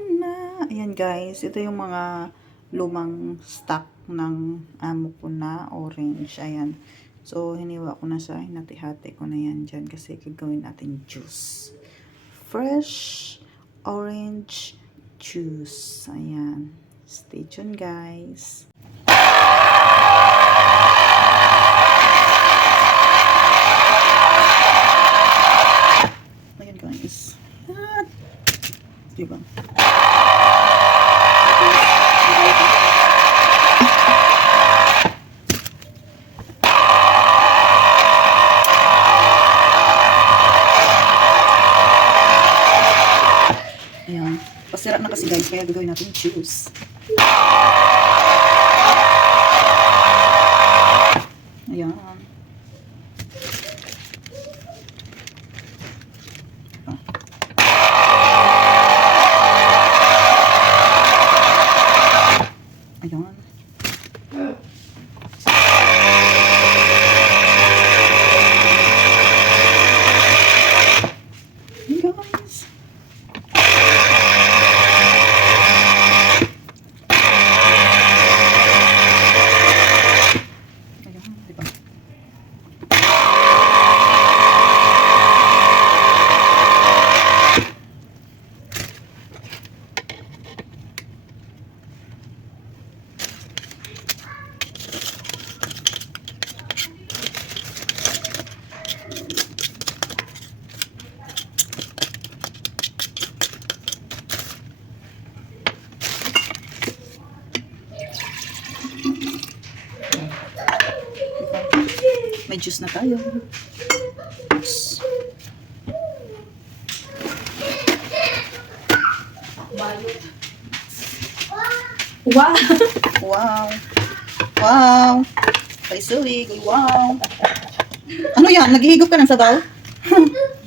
na. Ayan guys, ito yung mga lumang stock ng amo ko na orange. Ayan. So, hiniwa ko na siya. Hinati-hati ko na yan dyan kasi gagawin natin juice. Fresh orange juice. Ayan. Stay tuned guys. Ayan guys. Diba? Ayan. Pasira na kasi guys, kaya gagawin natin juice. Ayan. Ayan. Ayan guys. Ayan, diba? May juice na tayo. Juice. Wow! Wow! Wow! Paisulig! Wow! Ano yan? Naghihigop ka ng sabaw?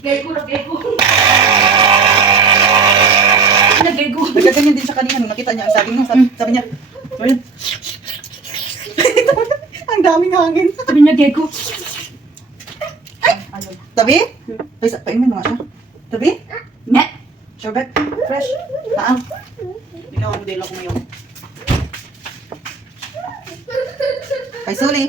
Gego na gego. Nagego. Nagkaganyan din sa kanina. Nung nakita niya, sabi niya, ayun. Ang daming hangin. Sabi niya gego. Ayun. Tabi? Painumin mo nga siya. Tabi? Ne. Sherbet? Fresh? Taang? Ikaw ang modelo ko ngayon. Paisuli!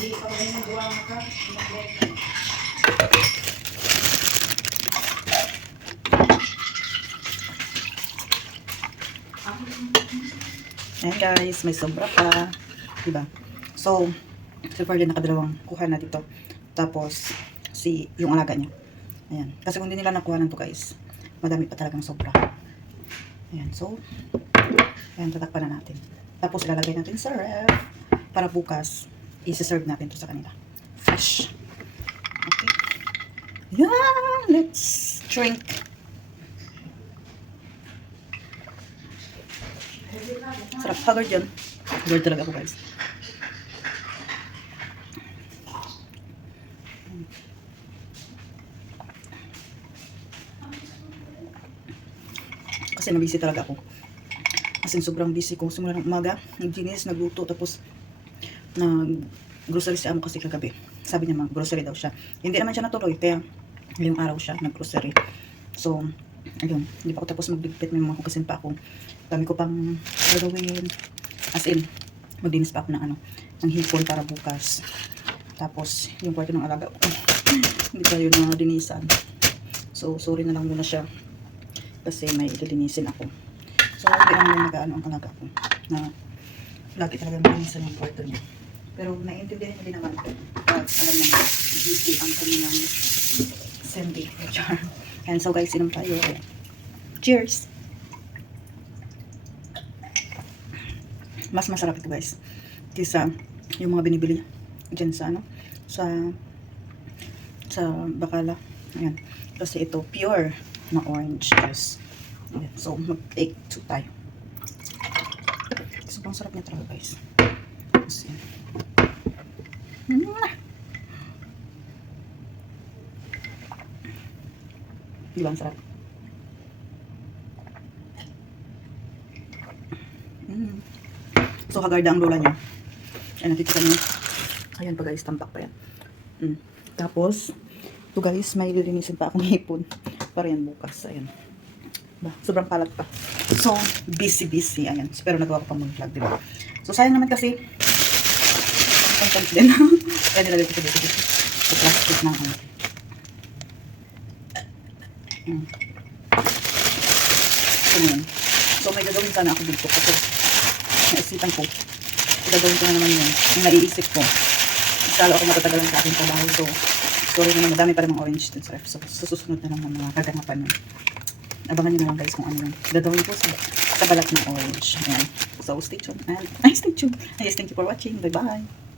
Hindi pa rin nagawa mo ka. Ayan guys, may sobra pa. Diba? So far din nakadalawang kuha na dito. Tapos, yung alaga niya. Ayan. Kasi kung hindi nila nakuha to guys, madami pa talagang sobra. Ayan. So, ayan, tatakpan na natin. Tapos, ilalagay natin sa ref para bukas, isi-serve natin to sa kanila. Fresh. Okay. Yeah! Let's drink. Sarap. Haggard yan. Haggard talaga ako guys. Kasi nabisi talaga ako. As in, sobrang busy ko. Simula ng umaga, nag-ginis, nagluto, tapos nag-grocery si amo kasi kagabi. Sabi niya mag-grocery daw siya. Hindi naman siya natuloy, kaya ngayong araw siya nag-grocery. So, ayun, hindi pa ako tapos magligpit. May mga hugasin pa ako. Dami ko pang gagawin. As in, magdinis pa ako ng hipon para bukas. Tapos, yung kwarto ng alaga ko. Hindi pa yun na dinisan. So, sorry na lang muna siya. Kasi may ililinisin ako. So, hindi naman nag-ano ang alaga ko. Na, lagi talaga malinisan yung kwarto niya. Pero, naiintindihan niya din naman. Pag alam niya, busy ang kanyang Sunday. Char. And so, guys, inom tayo. Cheers! Mas masarap ito, guys. Kaysa yung mga binibili dyan sa sa bakala. Ayan. Kasi ito, pure na orange juice. Ayan. So, mag-take 2 tayo. Sobrang sarap niya talaga, guys. Kasi, di ba ang sarap? So, hagarda ang lola niya. Ayan, nakikita niyo. Ayan pa guys, tampak pa yan. Tapos, ito guys, may lilinisin pa akong hipon. Para yan bukas. Ayan. Ba, sobrang kalat pa. So, busy. Ayan. Pero nagawa ko pa mag-vlog, diba? So, sayang naman kasi, content din. Kaya nilagay ko dito. So, plastic ng So, yun. So, may gagawin sana ako dito. Kasi, naisipan ko. Gagawin ko na naman yun. Yung naiisip ko. Lalo ako matatagalan sa aking trabaho. So, sorry naman, madami pa namang orange dun sa ref. So, susunod na lang ng mga kaganapan nun. Abangan nyo na lang guys kung ano yun. Gagawin ko sa balat ng orange. Ayan. So, stay tuned. And, stay tuned. Yes, thank you for watching. Bye-bye.